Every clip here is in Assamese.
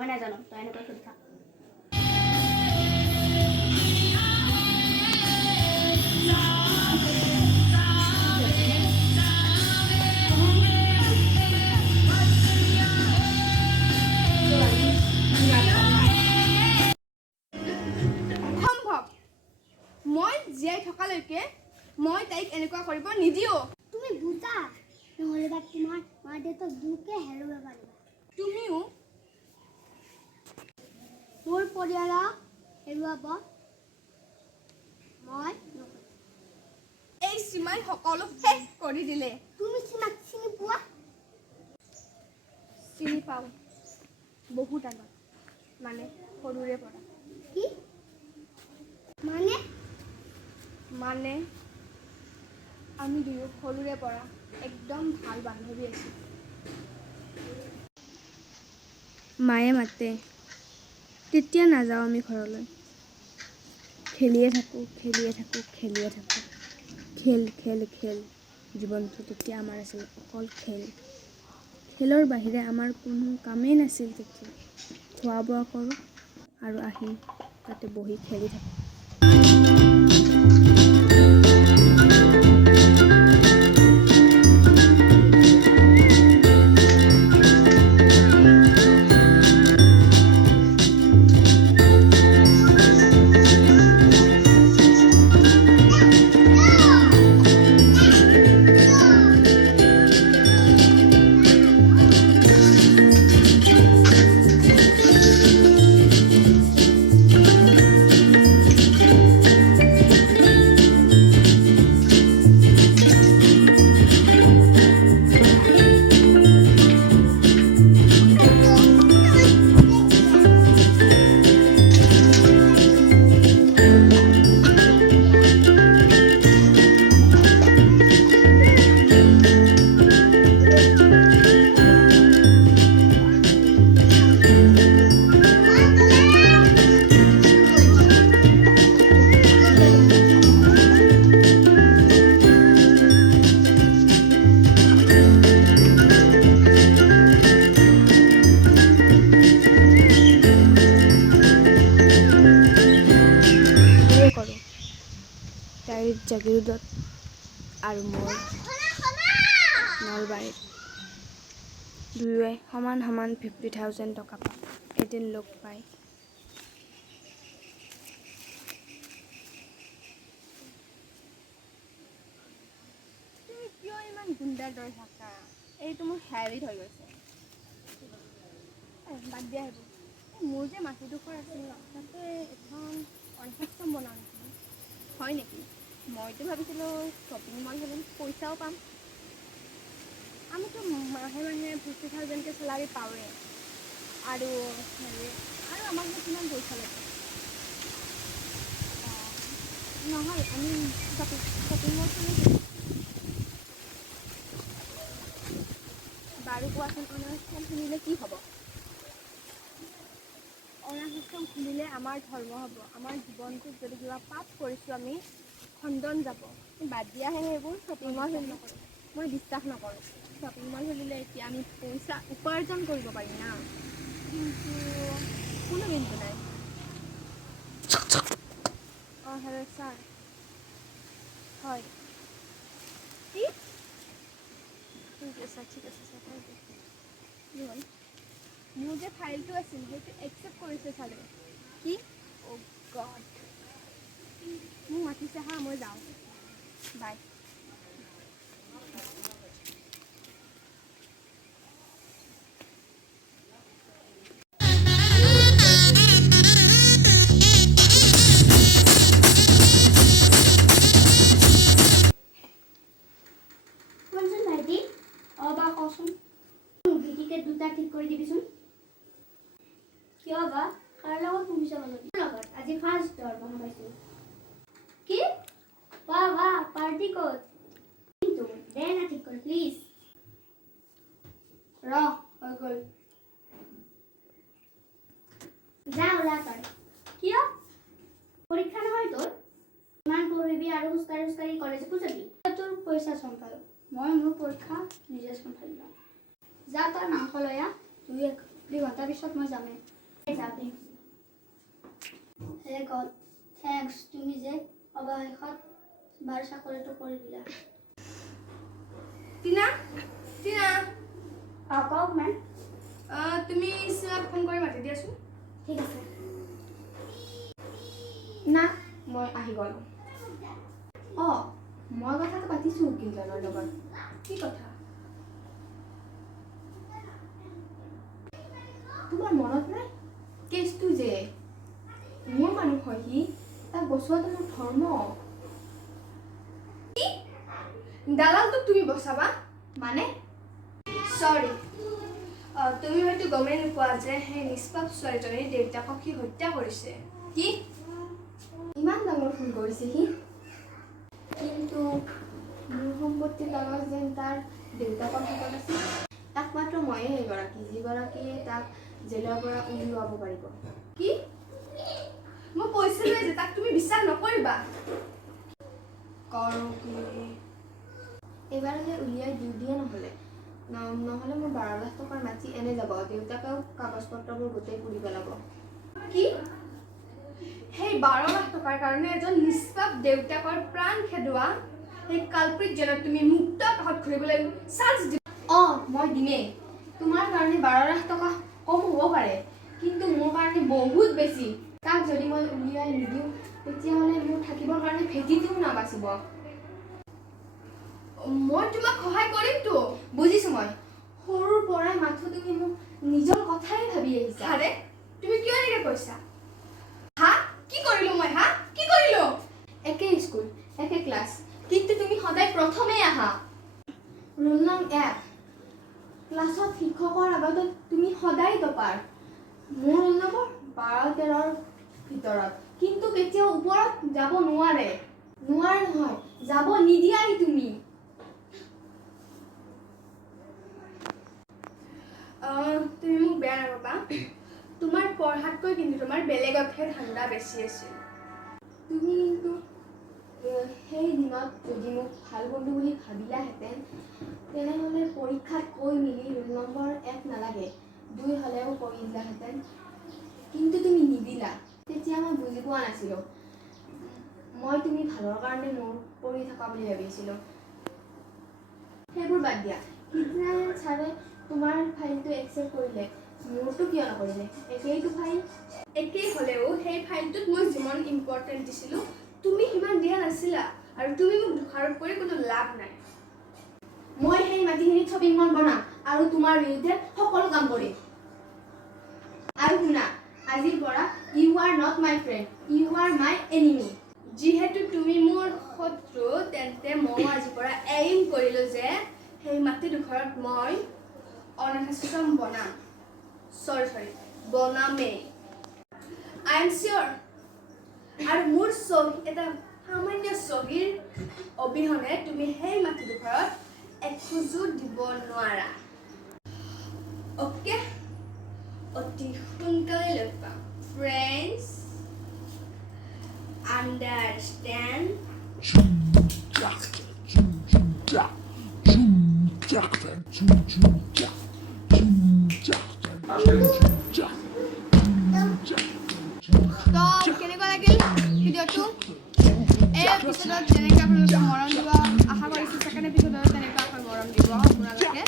মই নাজানো তই এনেকৈ সুধি থাক অসম্ভৱ মই জীয়াই থকালৈকে মই তাইক এনেকুৱা কৰিব নিদিও তুমি বুজা নহ'লে বা তোমাৰ মা দেউতাক দুখে হেৰুৱাব পাৰিবা তুমিও মোৰ পৰিয়ালক হেৰুৱাব মই নকৰোঁ। এই সীমাই সকলো শেষ কৰি দিলে তুমি সীমাক চিনি পোৱা চিনি পাওঁ বহুত আগত মানে সৰুৰে পৰা কি মানে মানে আমি দুয়ো সৰুৰে পৰা একদম ভাল বান্ধৱী আছিলোঁ মায়ে মাতে তেতিয়া নাযাওঁ আমি ঘৰলৈ খেলিয়ে থাকোঁ খেল জীৱনটো তেতিয়া আমাৰ আছিল অকল খেলৰ বাহিৰে আমাৰ কোনো কামেই নাছিল তেতিয়া খোৱা বোৱা কৰোঁ আৰু আহি তাতে বহি খেলি থাকোঁ তাইৰ জাগিৰোডত আৰু মোৰ নলবাৰীত দুয়োৱে সমান 50,000 টকা পাওঁ এদিন লগ পাই তুমি কিয় ইমান গুণ্ডাৰ দৰে থাকা এইটো মোৰ হেবিট হৈ গৈছে বাদ দিয়া সেইবোৰ মোৰ যে মাটিডোখৰ আছিল ন তাতে এখন অনাথাশ্ৰম বনাওঁ নেকি হয় নেকি মইতো ভাবিছিলোঁ শ্বপিং মল হ'লে পইচাও পাম আমিতো মাহে 50,000কৈ চেলাৰী পাওঁৱেই আৰু আমাক কিমান পইচা লাগে নহয় আমি শ্বপিং মল খুলিছোঁ বাৰু কোৱাচোন অনাথাশ্ৰম খুলিলে কি হ'ব অনাথাশ্ৰম খুলিলে আমাৰ ধৰ্ম হ'ব আমাৰ জীৱনটোত যদি কিবা পাপ কৰিছোঁ আমি খণ্ডন যাব বাদ দিয়াহে সেইবোৰ শ্বপিং মল নকৰোঁ মই বিশ্বাস নকৰোঁ শ্বপিং মল খুলিলে এতিয়া আমি পইচা উপাৰ্জন কৰিব পাৰিম না কিন্তু কোনো কিন্তু নাই অঁ হেল্ল' ছাৰ হয় কি ঠিক আছে ছাৰ থেংক ইউ হ'ল মোৰ যে ফাইলটো আছিল সেইটো একচেপ্ট কৰিছে ছাৰে কি অ' গড মোক মাতিছে হা মই যাওঁ বাই শুনচোন ভাইটি বা কচোন ভিটিকে দুটা ঠিক কৰি দিবিচোন কিয় বা কাৰ লগত পঢ়িছ লগত আজি ফাৰ্ষ্ট দৰমহা পাইছোঁ কি বাহ পাৰ্টি ক'ত কিন্তু দে না ঠিক কৰি প্লিজ হৈ গ'ল যা ওলা তই কিয় পৰীক্ষা নহয় তোৰ ইমান পঢ়িবি আৰু খোজকাঢ়ি কলেজতো যাবি তোৰ পইচা চম্ভাল মই মোৰ পৰীক্ষা নিজে চম্ভালি ল'ম যা তই মাংস লৈ আহ 2 ঘণ্টাৰ পিছত মই যামেই যাবি হে গড থেংকছ তুমি যে অৱশেষত বাৰ চাকৰিটো কৰি দিলা টিনা টিনা কওক মেম তুমি চিমাক ফোন কৰি মাতি দিয়াচোন ঠিক আছে না মই আহি গ'লো অঁ মই কথাটো পাতিছোঁ উকিলজনৰ লগত কি কথা তোমাৰ মনত নাই কেছটো যে মোৰ মানুহ হয় সি তাক বচোৱাটো মোৰ ধৰ্ম কি দালালটোক তুমি বচাবা মানে চৰি তুমি হয়তো গমেই নোপোৱা যে সেই নিষ্পাপ ছোৱালীজনীৰ দেউতাকক সি হত্যা কৰিছে কি ইমান ডাঙৰ ভুল কৰিছে সি কিন্তু মোৰ সম্পত্তিৰ কাগজ যেন তাৰ দেউতাকৰ হাতত আছিল একমাত্ৰ ময়ে এগৰাকী যিগৰাকীয়ে তাক জেলৰ পৰা উলিয়াব পাৰিব কি মই কৈছিলোৱে যে তাক তুমি বিশ্বাস নকৰিবা কৰোঁ কি এইবাৰলৈ উলিয়াই দিয়ে নহ'লে নহ'লে মোৰ 12 লাখ টকাৰ মাটি এনে যাব দেউতাকেও কাগজ পত্ৰবোৰ গোটেই পুৰি পেলাব কি সেই 12 লাখ টকাৰ কাৰণে এজন নিষ্পাপ দেউতাকৰ প্ৰাণ খেদোৱা সেই কালপ্ৰিতজনক তুমি মুক্ত কাষত ঘূৰিবলৈ চান্স দিবা অঁ মই দিমেই তোমাৰ কাৰণে 12 লাখ টকা কম হ'ব পাৰে কিন্তু মোৰ কাৰণে বহুত বেছি তাক যদি মই উলিয়াই নিদিওঁ তেতিয়াহ'লে মোৰ থাকিবৰ কাৰণে ভেটিটোও নাবাচিব মই তোমাক সহায় কৰিমতো বুজিছোঁ মই সৰুৰ পৰাই মাথো তুমি মোক নিজৰ কথাই ভাবি আহিছা আৰে তুমি কিয় এনেকৈ কৈছা হা কি কৰিলোঁ মই হা কি কৰিলোঁ একে স্কুল একে ক্লাছ কিন্তু তুমি সদায় প্ৰথমেই আহা ৰোল নং 1 ক্লাছত শিক্ষকৰ আগতে তুমি সদায় টপাৰ মোৰ ৰোল নম্বৰ 12-13ৰ ভিতৰত কিন্তু কেতিয়াও ওপৰত যাব নোৱাৰে নহয় যাব নিদিয়াই তুমি তুমি মোক বেয়া নাপাবা তোমাৰ পঢ়াতকৈ কিন্তু তোমাৰ বেলেগতহে ধান্দা বেছি আছিল তুমি কিন্তু সেই দিনত যদি মোক ভাল বন্ধু বুলি ভাবিলাহেঁতেন তেনেহ'লে পৰীক্ষাত কৈ মিলি ৰোল নম্বৰ 1 নালাগে 2 হ'লেও কৈ দিলাহেঁতেন কিন্তু তুমি নিদিলা তেতিয়া মই বুজি পোৱা নাছিলোঁ মই তুমি ভালৰ কাৰণে মোৰ পঢ়ি থকা বুলি ভাবিছিলোঁ সেইবোৰ বাদ দিয়া সিদিনা ছাৰে তোমাৰ ফাইলটো একচেপ্ট কৰিলে মোৰটো কিয় নকৰিলে একেইটো ফাইল একেই হ'লেও সেই ফাইলটোত মই যিমান ইম্পৰ্টেণ্ট দিছিলোঁ তুমি সিমান দিয়া নাছিলা আৰু তুমি মোক দোষাৰোপ কৰি কোনো লাভ নাই মই সেই মাটিখিনিত শ্বপিং মল বনাম আৰু তোমাৰ বিৰুদ্ধে সকলো কাম কৰিম আৰু শুনা আজিৰ পৰা you are not my friend you are my enemy যিহেতু তুমি মোৰ শত্ৰু তেন্তে মই আজিৰ পৰা এইম কৰিলোঁ যে সেই মাটিডোখৰত মই অনাথ আশ্ৰম বনাম চৰি বনামেই আই এম চিয়'ৰ আৰু মোৰ এটা সামান্য চহীৰ অবিহনে তুমি সেই মাটিডোখৰত এখোজো দিব নোৱাৰা অ'কে অতি সোনকালে লগ পাম ফ্ৰেণ্ডছ আণ্ডাৰষ্টেণ্ড তো কেনেকুৱা লাগিল ভিডিঅ'টো এই এপিছ'ডত যেনেকৈ আপোনালোকে মৰম দিব আশা কৰিছোঁ ছেকেণ্ড এপিছ'ডত তেনেকুৱা মৰম দিব আপোনালোকে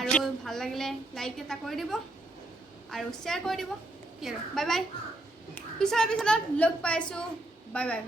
আৰু ভাল লাগিলে লাইক এটা কৰি দিব আৰু শ্বেয়াৰ কৰি দিব কি আৰু বাই বাই পিছৰ এপিছ'ডত লগ পাইছোঁ বাই বাই